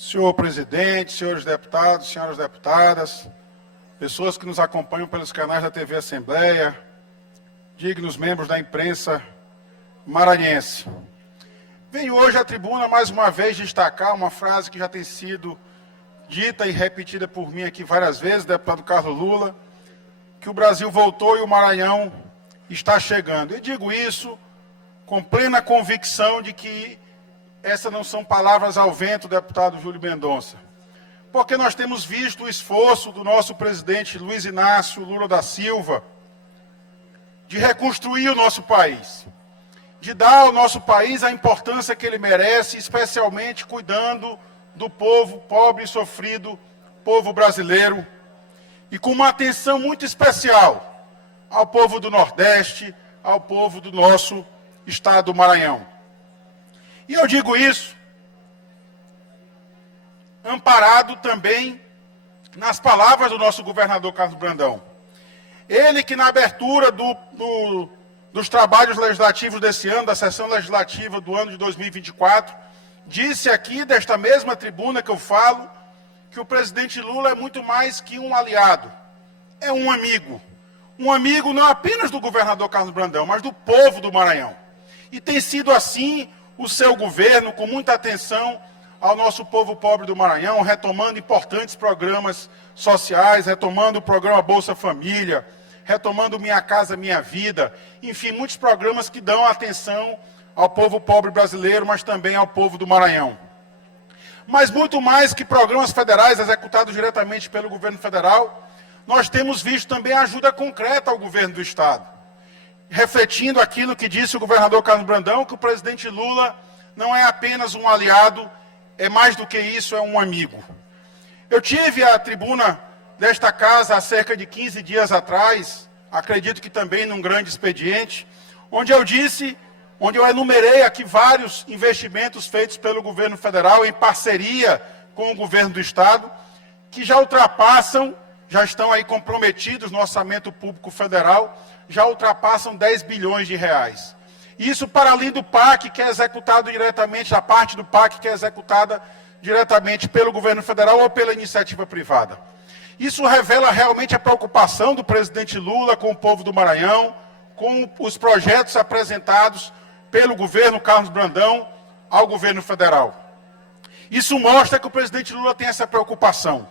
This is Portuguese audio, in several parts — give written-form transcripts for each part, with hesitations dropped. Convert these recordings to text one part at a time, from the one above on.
Senhor presidente, senhores deputados, senhoras deputadas, pessoas que nos acompanham pelos canais da TV Assembleia, dignos membros da imprensa maranhense. Venho hoje à tribuna mais uma vez destacar uma frase que já tem sido dita e repetida por mim aqui várias vezes, deputado Carlos Lula, que o Brasil voltou e o Maranhão está chegando. E digo isso com plena convicção de que essas não são palavras ao vento, deputado Júlio Mendonça, porque nós temos visto o esforço do nosso presidente Luiz Inácio Lula da Silva de reconstruir o nosso país, de dar ao nosso país a importância que ele merece, especialmente cuidando do povo pobre e sofrido, povo brasileiro, e com uma atenção muito especial ao povo do Nordeste, ao povo do nosso estado do Maranhão. E eu digo isso amparado também nas palavras do nosso governador Carlos Brandão. Ele que na abertura dos trabalhos legislativos desse ano, da sessão legislativa do ano de 2024, disse aqui, desta mesma tribuna que eu falo, que o presidente Lula é muito mais que um aliado, é um amigo. Um amigo não apenas do governador Carlos Brandão, mas do povo do Maranhão. E tem sido assim o seu governo, com muita atenção ao nosso povo pobre do Maranhão, retomando importantes programas sociais, retomando o programa Bolsa Família, retomando Minha Casa Minha Vida, enfim, muitos programas que dão atenção ao povo pobre brasileiro, mas também ao povo do Maranhão. Mas muito mais que programas federais executados diretamente pelo governo federal, nós temos visto também ajuda concreta ao governo do estado, refletindo aquilo que disse o governador Carlos Brandão, que o presidente Lula não é apenas um aliado, é mais do que isso, é um amigo. Eu tive a tribuna desta casa há cerca de 15 dias atrás, acredito que também num grande expediente, onde eu enumerei aqui vários investimentos feitos pelo governo federal em parceria com o governo do estado, que já estão aí comprometidos no orçamento público federal, já ultrapassam 10 bilhões de reais. Isso para além do PAC, que é executado diretamente, a parte do PAC que é executada diretamente pelo governo federal ou pela iniciativa privada. Isso revela realmente a preocupação do presidente Lula com o povo do Maranhão, com os projetos apresentados pelo governo Carlos Brandão ao governo federal. Isso mostra que o presidente Lula tem essa preocupação.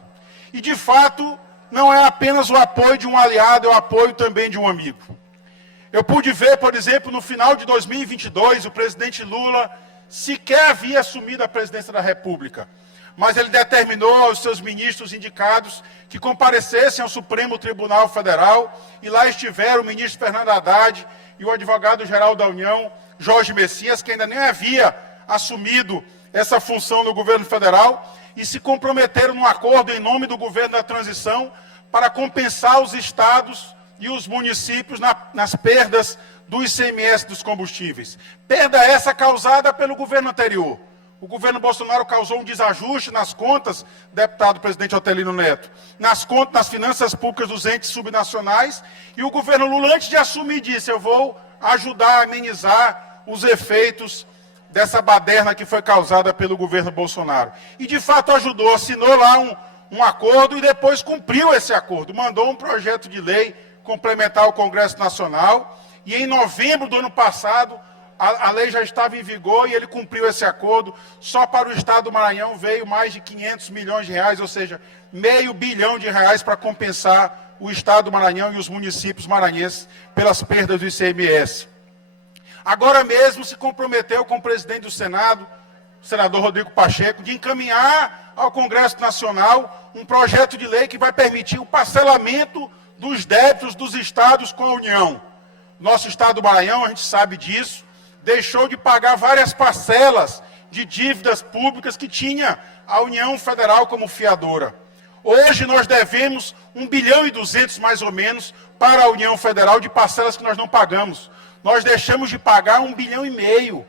E, de fato, não é apenas o apoio de um aliado, é o apoio também de um amigo. Eu pude ver, por exemplo, no final de 2022, o presidente Lula sequer havia assumido a presidência da República, mas ele determinou aos seus ministros indicados que comparecessem ao Supremo Tribunal Federal, e lá estiveram o ministro Fernando Haddad e o advogado-geral da União, Jorge Messias, que ainda nem havia assumido essa função no governo federal, e se comprometeram num acordo em nome do governo da transição para compensar os estados e os municípios nas perdas do ICMS dos combustíveis. Perda essa causada pelo governo anterior. O governo Bolsonaro causou um desajuste nas contas, deputado presidente Otelino Neto, nas finanças públicas dos entes subnacionais, e o governo Lula, antes de assumir, disse: eu vou ajudar a amenizar os efeitos dessa baderna que foi causada pelo governo Bolsonaro. E, de fato, ajudou, assinou lá um acordo e depois cumpriu esse acordo. Mandou um projeto de lei complementar ao Congresso Nacional e, em novembro do ano passado, a lei já estava em vigor e ele cumpriu esse acordo. Só para o estado do Maranhão veio mais de 500 milhões de reais, ou seja, R$500 bilhão para compensar o estado do Maranhão e os municípios maranhenses pelas perdas do ICMS. Agora mesmo se comprometeu com o presidente do Senado, o senador Rodrigo Pacheco, de encaminhar ao Congresso Nacional um projeto de lei que vai permitir o parcelamento dos débitos dos estados com a União. Nosso estado do Maranhão, a gente sabe disso, deixou de pagar várias parcelas de dívidas públicas que tinha a União Federal como fiadora. Hoje nós devemos 1,2 bilhão mais ou menos para a União Federal de parcelas que nós não pagamos. Nós deixamos de pagar 1,5 bilhão.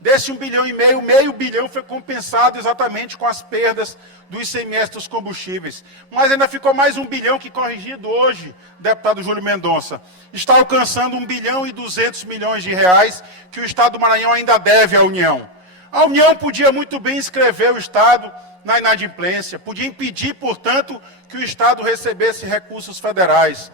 Desse 1,5 bilhão, R$0,5 bilhão foi compensado exatamente com as perdas do ICMS dos combustíveis. Mas ainda ficou mais 1 bilhão que, corrigido hoje, deputado Júlio Mendonça, está alcançando 1,2 bilhão que o estado do Maranhão ainda deve à União. A União podia muito bem inscrever o estado na inadimplência, podia impedir, portanto, que o Estado recebesse recursos federais.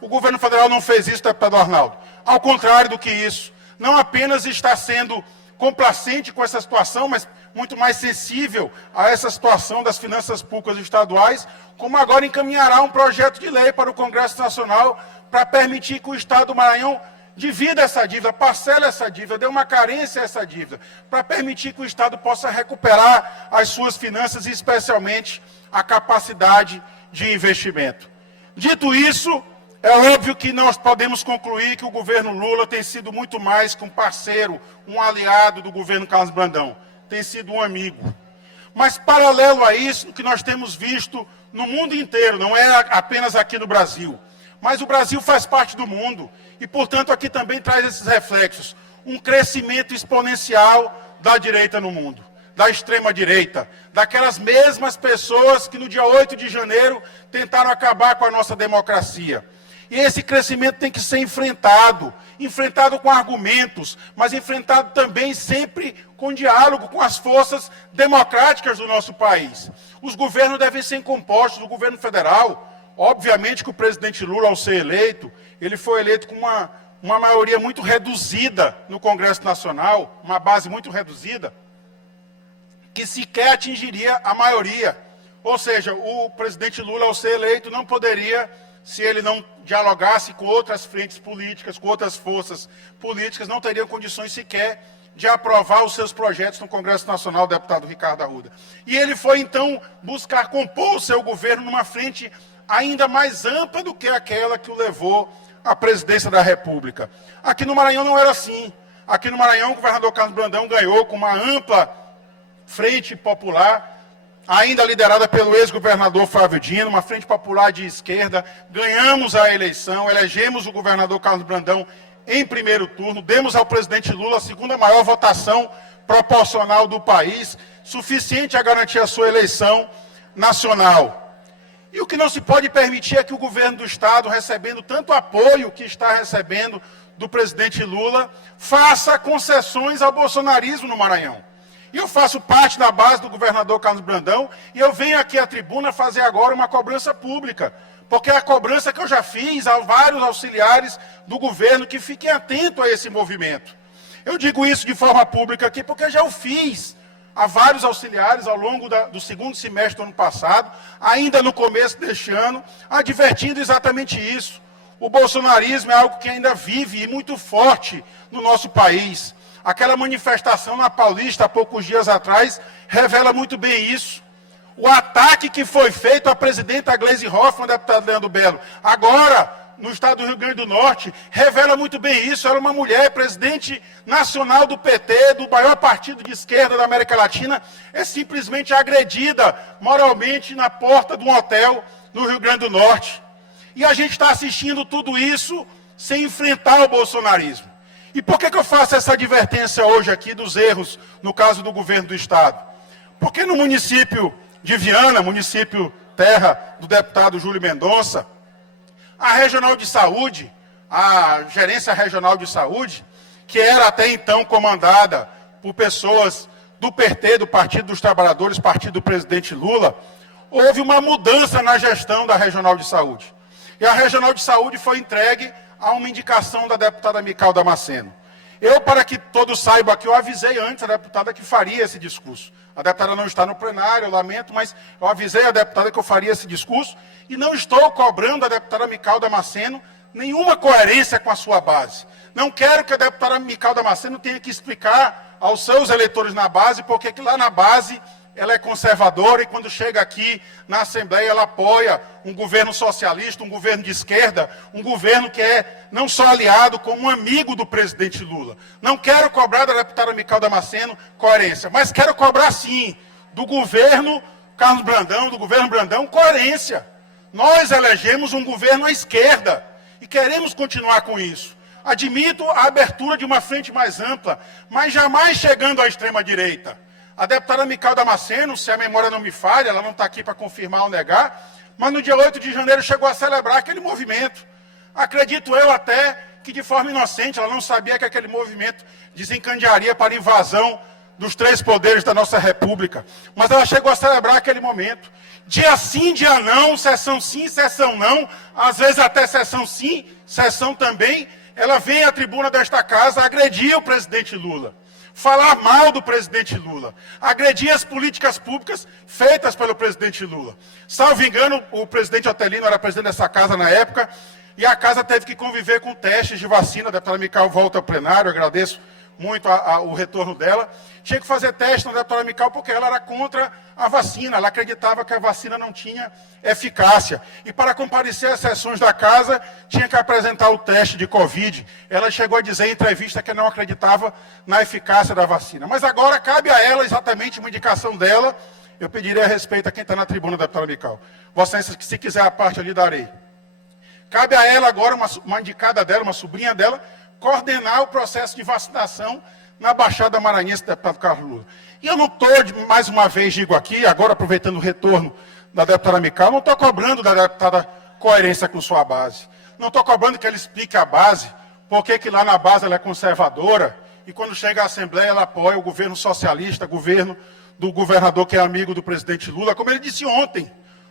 O governo federal não fez isso, deputado Arnaldo. Ao contrário do que isso, não apenas está sendo complacente com essa situação, mas muito mais sensível a essa situação das finanças públicas estaduais, como agora encaminhará um projeto de lei para o Congresso Nacional para permitir que o Estado do Maranhão divida essa dívida, parcela essa dívida, dê uma carência a essa dívida, para permitir que o Estado possa recuperar as suas finanças e, especialmente, a capacidade de investimento. Dito isso, é óbvio que nós podemos concluir que o governo Lula tem sido muito mais que um parceiro, um aliado do governo Carlos Brandão, tem sido um amigo. Mas, paralelo a isso, o que nós temos visto no mundo inteiro, não é apenas aqui no Brasil, mas o Brasil faz parte do mundo e, portanto, aqui também traz esses reflexos. Um crescimento exponencial da direita no mundo, da extrema-direita, daquelas mesmas pessoas que no dia 8 de janeiro tentaram acabar com a nossa democracia. E esse crescimento tem que ser enfrentado com argumentos, mas enfrentado também sempre com diálogo com as forças democráticas do nosso país. Os governos devem ser compostos, o governo federal. Obviamente que o presidente Lula, ao ser eleito, ele foi eleito com uma maioria muito reduzida no Congresso Nacional, uma base muito reduzida, que sequer atingiria a maioria. Ou seja, o presidente Lula, ao ser eleito, não poderia, se ele não dialogasse com outras frentes políticas, com outras forças políticas, não teria condições sequer de aprovar os seus projetos no Congresso Nacional, deputado Ricardo Arruda. E ele foi, então, buscar compor o seu governo numa frente ainda mais ampla do que aquela que o levou à presidência da República. Aqui no Maranhão não era assim. Aqui no Maranhão, o governador Carlos Brandão ganhou com uma ampla frente popular, ainda liderada pelo ex-governador Flávio Dino, uma frente popular de esquerda. Ganhamos a eleição, elegemos o governador Carlos Brandão em primeiro turno, demos ao presidente Lula a segunda maior votação proporcional do país, suficiente a garantir a sua eleição nacional. E o que não se pode permitir é que o governo do Estado, recebendo tanto apoio que está recebendo do presidente Lula, faça concessões ao bolsonarismo no Maranhão. E eu faço parte da base do governador Carlos Brandão e eu venho aqui à tribuna fazer agora uma cobrança pública, porque é a cobrança que eu já fiz a vários auxiliares do governo que fiquem atentos a esse movimento. Eu digo isso de forma pública aqui porque já o fiz a vários auxiliares ao longo do segundo semestre do ano passado, ainda no começo deste ano, advertindo exatamente isso. O bolsonarismo é algo que ainda vive e muito forte no nosso país. Aquela manifestação na Paulista, há poucos dias atrás, revela muito bem isso. O ataque que foi feito à presidenta Gleisi Hoffmann, deputado Leandro Belo, agora, no estado do Rio Grande do Norte, revela muito bem isso. Ela é uma mulher, presidente nacional do PT, do maior partido de esquerda da América Latina, é simplesmente agredida moralmente na porta de um hotel no Rio Grande do Norte. E a gente está assistindo tudo isso sem enfrentar o bolsonarismo. E por que eu faço essa advertência hoje aqui dos erros, no caso do governo do Estado? Porque no município de Viana, município terra do deputado Júlio Mendonça, a Regional de Saúde, a Gerência Regional de Saúde, que era até então comandada por pessoas do PT, do Partido dos Trabalhadores, partido do presidente Lula, houve uma mudança na gestão da Regional de Saúde. E a Regional de Saúde foi entregue a uma indicação da deputada Mical Damasceno. Eu, para que todos saibam aqui, eu avisei antes a deputada que faria esse discurso. A deputada não está no plenário, eu lamento, mas eu avisei a deputada que eu faria esse discurso e não estou cobrando da deputada Mical Damasceno nenhuma coerência com a sua base. Não quero que a deputada Mical Damasceno tenha que explicar aos seus eleitores na base porque que lá na base ela é conservadora e quando chega aqui na Assembleia ela apoia um governo socialista, um governo de esquerda, um governo que é não só aliado, como um amigo do presidente Lula. Não quero cobrar da deputada Mical Damasceno coerência, mas quero cobrar sim do governo Carlos Brandão, do governo Brandão, coerência. Nós elegemos um governo à esquerda e queremos continuar com isso. Admito a abertura de uma frente mais ampla, mas jamais chegando à extrema-direita. A deputada Mical Damasceno, se a memória não me falha, ela não está aqui para confirmar ou negar, mas no dia 8 de janeiro chegou a celebrar aquele movimento. Acredito eu até que de forma inocente, ela não sabia que aquele movimento desencadearia para a invasão dos três poderes da nossa República. Mas ela chegou a celebrar aquele momento. Dia sim, dia não, sessão sim, sessão não, às vezes até sessão sim, sessão também. Ela vem à tribuna desta casa agredir o presidente Lula, falar mal do presidente Lula, agredir as políticas públicas feitas pelo presidente Lula. Salvo engano, o presidente Otelino era presidente dessa casa na época, e a casa teve que conviver com testes de vacina. A deputada Mical volta ao plenário, eu agradeço muito o retorno dela. Tinha que fazer teste na deputada Mical porque ela era contra a vacina, ela acreditava que a vacina não tinha eficácia. E para comparecer às sessões da casa, tinha que apresentar o teste de Covid. Ela chegou a dizer em entrevista que não acreditava na eficácia da vacina. Mas agora cabe a ela exatamente uma indicação dela. Eu pediria a respeito a quem está na tribuna, deputada Mical. Vossa Excelência, se quiser a parte ali, darei. Cabe a ela agora, uma indicada dela, uma sobrinha dela, coordenar o processo de vacinação na Baixada Maranhense, deputado Carlos Lula. E eu não estou, mais uma vez digo aqui, agora aproveitando o retorno da deputada Mical, não estou cobrando da deputada coerência com sua base. Não estou cobrando que ela explique a base, porque que lá na base ela é conservadora, e quando chega à Assembleia ela apoia o governo socialista, governo do governador que é amigo do presidente Lula, como ele disse ontem.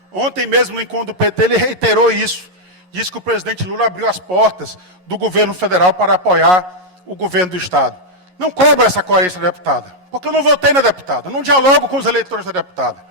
Ontem mesmo no encontro do PT ele reiterou isso. Disse que o presidente Lula abriu as portas do governo federal para apoiar o governo do Estado. Não cobra essa coerência da deputada, porque eu não votei na deputada, eu não dialogo com os eleitores da deputada.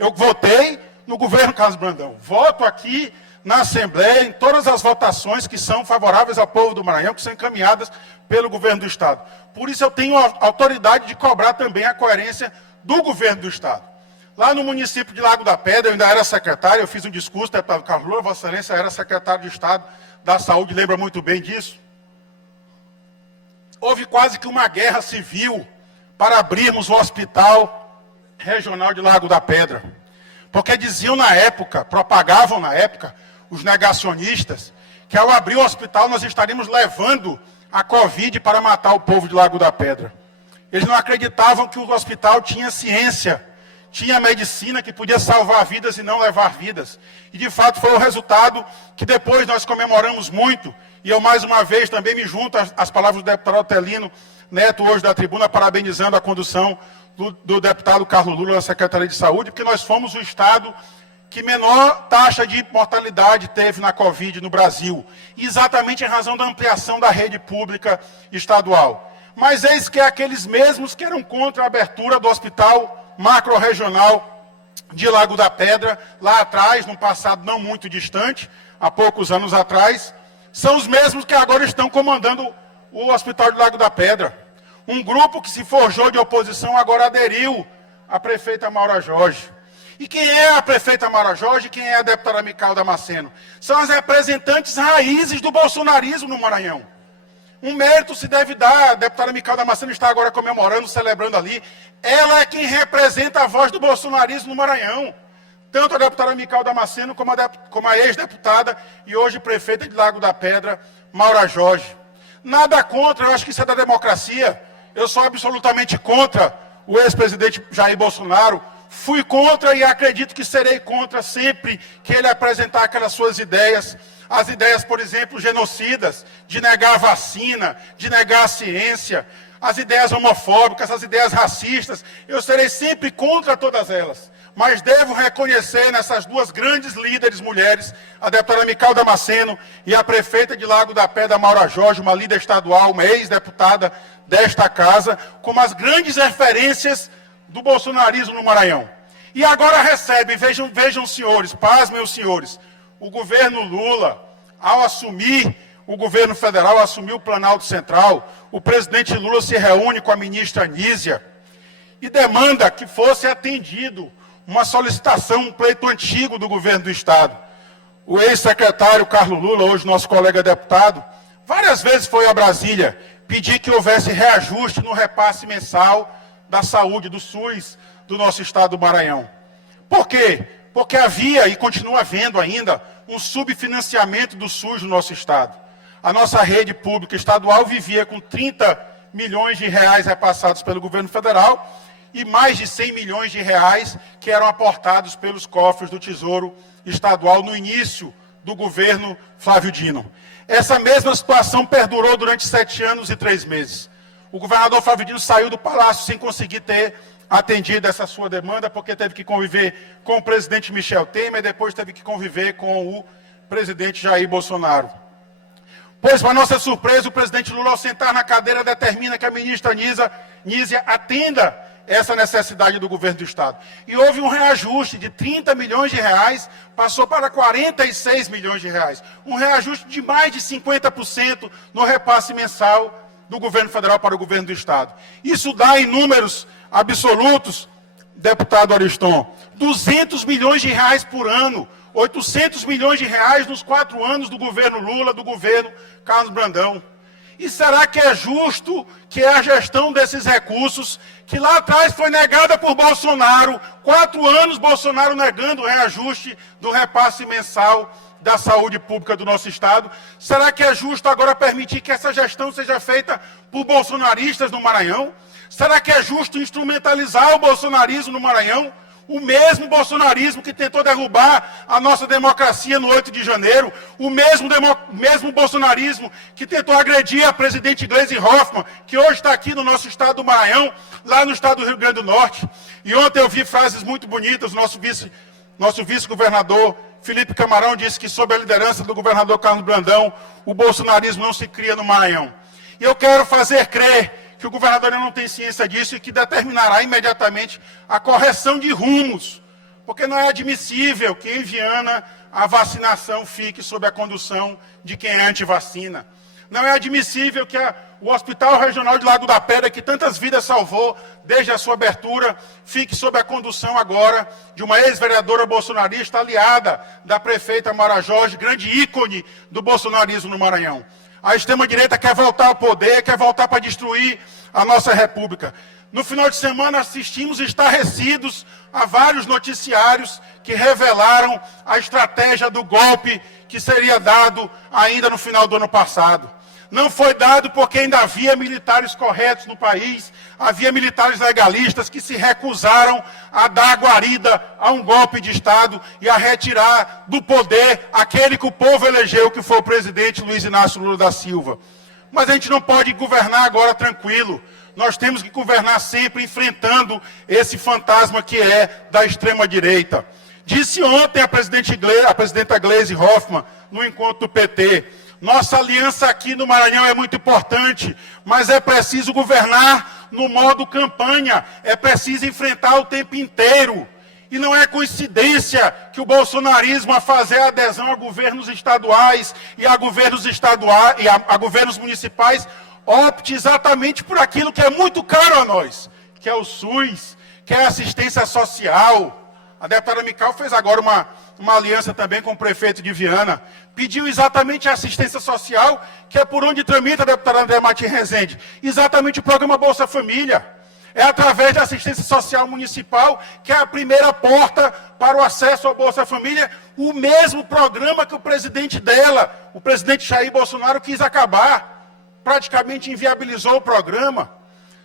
Eu votei no governo Carlos Brandão. Voto aqui na Assembleia em todas as votações que são favoráveis ao povo do Maranhão, que são encaminhadas pelo governo do Estado. Por isso eu tenho a autoridade de cobrar também a coerência do governo do Estado. Lá no município de Lago da Pedra, eu ainda era secretário, eu fiz um discurso, deputado Carlos Lula, Vossa Excelência era secretário de Estado da Saúde, lembra muito bem disso. Houve quase que uma guerra civil para abrirmos o Hospital Regional de Lago da Pedra. Porque diziam na época, propagavam na época, os negacionistas, que ao abrir o hospital nós estaríamos levando a Covid para matar o povo de Lago da Pedra. Eles não acreditavam que o hospital tinha ciência, tinha medicina que podia salvar vidas e não levar vidas. E de fato foi o resultado que depois nós comemoramos muito. E eu mais uma vez também me junto às palavras do deputado Otelino Neto hoje da tribuna, parabenizando a condução do deputado Carlos Lula na Secretaria de Saúde, porque nós fomos o estado que menor taxa de mortalidade teve na Covid no Brasil. Exatamente em razão da ampliação da rede pública estadual. Mas eis que é aqueles mesmos que eram contra a abertura do hospital macro-regional de Lago da Pedra, lá atrás, num passado não muito distante, há poucos anos atrás, são os mesmos que agora estão comandando o Hospital de Lago da Pedra. Um grupo que se forjou de oposição agora aderiu à prefeita Maura Jorge. E quem é a prefeita Maura Jorge e quem é a deputada Mical Damasceno? São as representantes raízes do bolsonarismo no Maranhão. Um mérito se deve dar, a deputada Mical Damasceno está agora comemorando, celebrando ali. Ela é quem representa a voz do bolsonarismo no Maranhão. Tanto a deputada Mical Damasceno como a ex-deputada e hoje prefeita de Lago da Pedra, Maura Jorge. Nada contra, eu acho que isso é da democracia. Eu sou absolutamente contra o ex-presidente Jair Bolsonaro. Fui contra e acredito que serei contra sempre que ele apresentar aquelas suas ideias. As ideias, por exemplo, genocidas, de negar a vacina, de negar a ciência, as ideias homofóbicas, as ideias racistas. Eu serei sempre contra todas elas. Mas devo reconhecer nessas duas grandes líderes mulheres, a deputada Mical Damasceno e a prefeita de Lago da Pedra, Maura Jorge, uma líder estadual, uma ex-deputada desta casa, como as grandes referências do bolsonarismo no Maranhão. E agora recebe, vejam senhores, pasmem os senhores, o governo Lula, ao assumir o governo federal, assumiu o Planalto Central, o presidente Lula se reúne com a ministra Anísia e demanda que fosse atendido uma solicitação, um pleito antigo do governo do Estado. O ex-secretário Carlos Lula, hoje nosso colega deputado, várias vezes foi a Brasília pedir que houvesse reajuste no repasse mensal da saúde, do SUS, do nosso estado do Maranhão. Por quê? Porque havia e continua havendo ainda um subfinanciamento do SUS no nosso estado. A nossa rede pública estadual vivia com 30 milhões de reais repassados pelo governo federal e mais de 100 milhões de reais que eram aportados pelos cofres do Tesouro Estadual no início do governo Flávio Dino. Essa mesma situação perdurou durante 7 anos e 3 meses. O governador Flávio Dino saiu do palácio sem conseguir ter atendido essa sua demanda, porque teve que conviver com o presidente Michel Temer, e depois teve que conviver com o presidente Jair Bolsonaro. Pois, para nossa surpresa, o presidente Lula, ao sentar na cadeira, determina que a ministra Nízia atenda essa necessidade do governo do Estado. E houve um reajuste de 30 milhões de reais, passou para 46 milhões de reais. Um reajuste de mais de 50% no repasse mensal do governo federal para o governo do Estado. Isso dá, em números absolutos, deputado Ariston, 200 milhões de reais por ano, 800 milhões de reais nos 4 anos do governo Lula, do governo Carlos Brandão. E será que é justo que a gestão desses recursos, que lá atrás foi negada por Bolsonaro, 4 anos Bolsonaro negando o reajuste do repasse mensal da saúde pública do nosso Estado, será que é justo agora permitir que essa gestão seja feita por bolsonaristas no Maranhão? Será que é justo instrumentalizar o bolsonarismo no Maranhão? O mesmo bolsonarismo que tentou derrubar a nossa democracia no 8 de janeiro, o mesmo bolsonarismo que tentou agredir a presidente Gleisi Hoffmann, que hoje está aqui no nosso estado do Maranhão, lá no estado do Rio Grande do Norte. E ontem eu vi frases muito bonitas, nosso vice-governador Felipe Camarão disse que, sob a liderança do governador Carlos Brandão, o bolsonarismo não se cria no Maranhão. E eu quero fazer crer que o governador não tem ciência disso e que determinará imediatamente a correção de rumos, porque não é admissível que em Viana a vacinação fique sob a condução de quem é antivacina. Não é admissível que o Hospital Regional de Lago da Pedra, que tantas vidas salvou desde a sua abertura, fique sob a condução agora de uma ex-vereadora bolsonarista aliada da prefeita Mara Jorge, grande ícone do bolsonarismo no Maranhão. A extrema-direita quer voltar ao poder, quer voltar para destruir a nossa república. No final de semana assistimos estarrecidos a vários noticiários que revelaram a estratégia do golpe que seria dado ainda no final do ano passado. Não foi dado porque ainda havia militares corretos no país, havia militares legalistas que se recusaram a dar guarida a um golpe de Estado e a retirar do poder aquele que o povo elegeu, que foi o presidente Luiz Inácio Lula da Silva. Mas a gente não pode governar agora tranquilo. Nós temos que governar sempre enfrentando esse fantasma que é da extrema-direita. Disse ontem a presidenta Gleisi Hoffmann, no encontro do PT, nossa aliança aqui no Maranhão é muito importante, mas é preciso governar no modo campanha, é preciso enfrentar o tempo inteiro. E não é coincidência que o bolsonarismo, a fazer adesão a governos estaduais e a governos municipais, opte exatamente por aquilo que é muito caro a nós, que é o SUS, que é a assistência social. A deputada Mical fez agora uma aliança também com o prefeito de Viana. Pediu exatamente a assistência social, que é por onde tramita a deputada André Martins Rezende. Exatamente o programa Bolsa Família. É através da assistência social municipal, que é a primeira porta para o acesso à Bolsa Família, o mesmo programa que o presidente dela, o presidente Jair Bolsonaro, quis acabar. Praticamente inviabilizou o programa.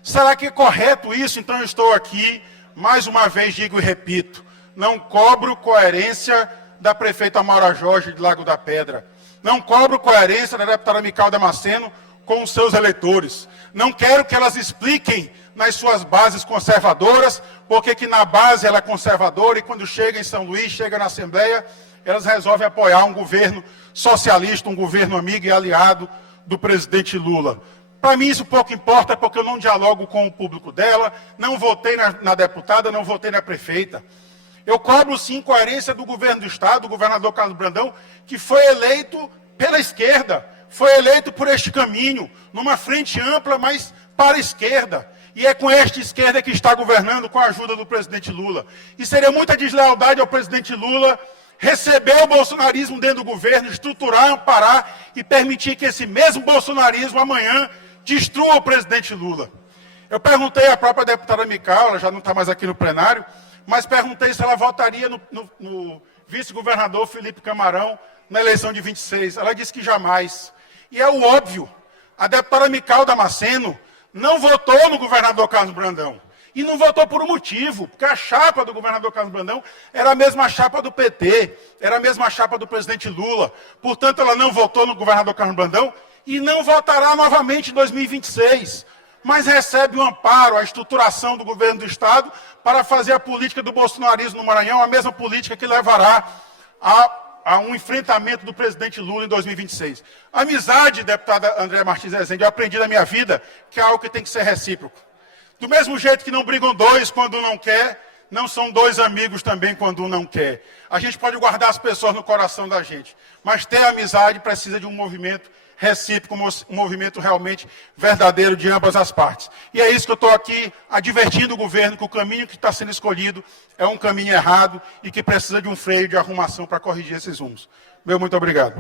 Será que é correto isso? Então eu estou aqui, mais uma vez digo e repito, não cobro coerência da prefeita Mara Jorge de Lago da Pedra. Não cobro coerência da deputada Mical Damasceno com os seus eleitores. Não quero que elas expliquem nas suas bases conservadoras, porque que na base ela é conservadora e quando chega em São Luís, chega na Assembleia, elas resolvem apoiar um governo socialista, um governo amigo e aliado do presidente Lula. Para mim isso pouco importa, porque eu não dialogo com o público dela, não votei na deputada, não votei na prefeita. Eu cobro sim coerência do governo do Estado, do governador Carlos Brandão, que foi eleito pela esquerda, foi eleito por este caminho, numa frente ampla, mas para a esquerda. E é com esta esquerda que está governando com a ajuda do presidente Lula. E seria muita deslealdade ao presidente Lula receber o bolsonarismo dentro do governo, estruturar, amparar e permitir que esse mesmo bolsonarismo amanhã destrua o presidente Lula. Eu perguntei à própria deputada Mical, ela já não está mais aqui no plenário, mas perguntei se ela votaria no vice-governador Felipe Camarão na eleição de 26. Ela disse que jamais. E é o óbvio, a deputada Mical Damasceno não votou no governador Carlos Brandão. E não votou por um motivo, porque a chapa do governador Carlos Brandão era a mesma chapa do PT, era a mesma chapa do presidente Lula. Portanto, ela não votou no governador Carlos Brandão e não votará novamente em 2026. mas recebe o amparo, a estruturação do governo do Estado para fazer a política do bolsonarismo no Maranhão, a mesma política que levará a um enfrentamento do presidente Lula em 2026. Amizade, deputada Andréa Martins Rezende, eu aprendi na minha vida que é algo que tem que ser recíproco. Do mesmo jeito que não brigam dois quando um não quer, não são dois amigos também quando um não quer. A gente pode guardar as pessoas no coração da gente, mas ter amizade precisa de um movimento recíproco, um movimento realmente verdadeiro de ambas as partes. E é isso que eu estou aqui advertindo o governo, que o caminho que está sendo escolhido é um caminho errado e que precisa de um freio de arrumação para corrigir esses rumos. Meu muito obrigado.